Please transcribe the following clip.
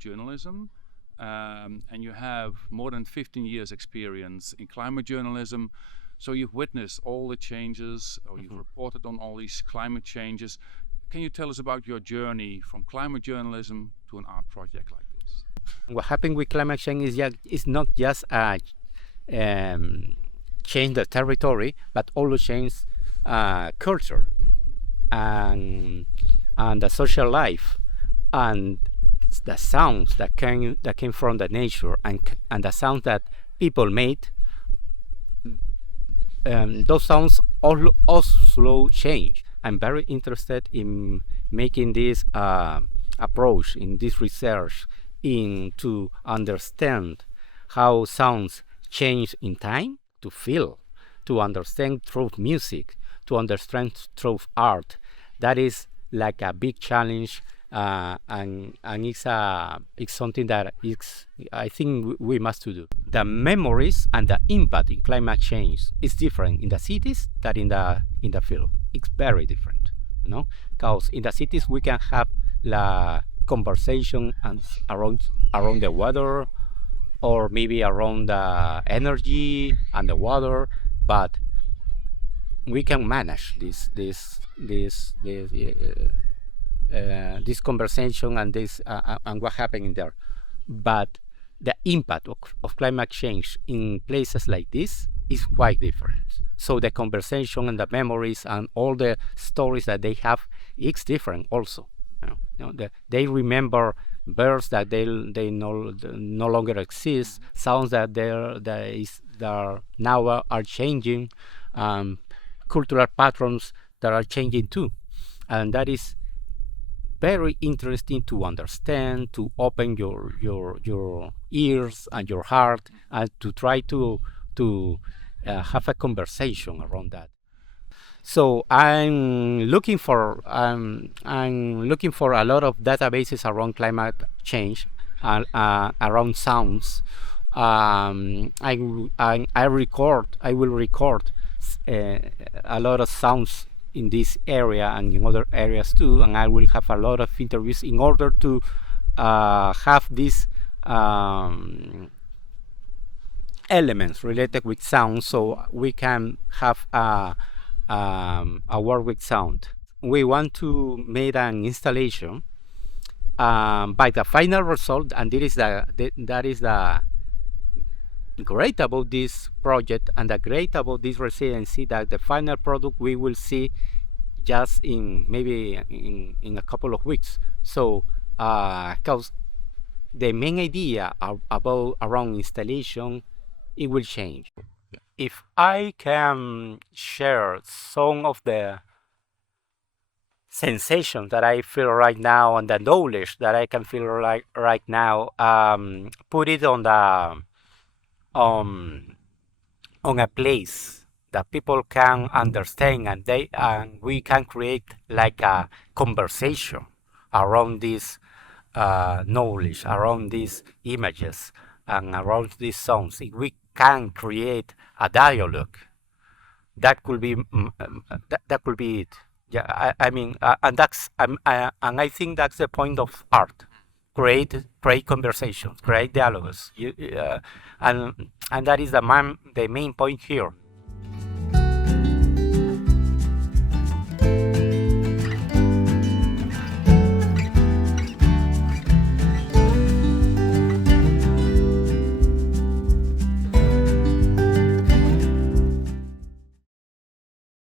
journalism, and you have more than 15 years experience in climate journalism. So you've witnessed all the changes, or you've reported on all these climate changes. Can you tell us about your journey from climate journalism to an art project like this? What happened with climate change is not just change the territory, but also change culture and the social life and the sounds that came from the nature and the sounds that people made. Those sounds also change. I'm very interested in making this approach, in this research, to understand how sounds change in time, to feel, to understand through music, to understand through art. That is like a big challenge, and it's something that I think we must do. The memories and the impact in climate change is different in the cities than in the field. It's very different, because in the cities we can have the conversation around the weather, or maybe around the energy and the water, but we can manage this conversation and what happened in there. But the impact of climate change in places like this is quite different. So the conversation and the memories and all the stories that they have, it's different also. They remember birds that they no longer exist, sounds that now are changing, cultural patterns that are changing too, and that is very interesting to understand, to open your ears and your heart, and to try to have a conversation around that. So I'm looking for a lot of databases around climate change and around sounds. I will record a lot of sounds in this area and in other areas too, and I will have a lot of interviews in order to have these elements related with sound, so we can have a work with sound. We want to make an installation by the final result, and that is the great about this project and the great about this residency, that the final product we will see just maybe in a couple of weeks. So because the main idea around installation, it will change. If I can share some of the sensations that I feel right now and the knowledge that I can feel right now, put it on a place that people can understand, and we can create like a conversation around this knowledge, around these images, and around these songs. If we can create a dialogue, that could be it. Yeah, I mean, and I think that's the point of art. Create conversations, create dialogues, and that is the main point here.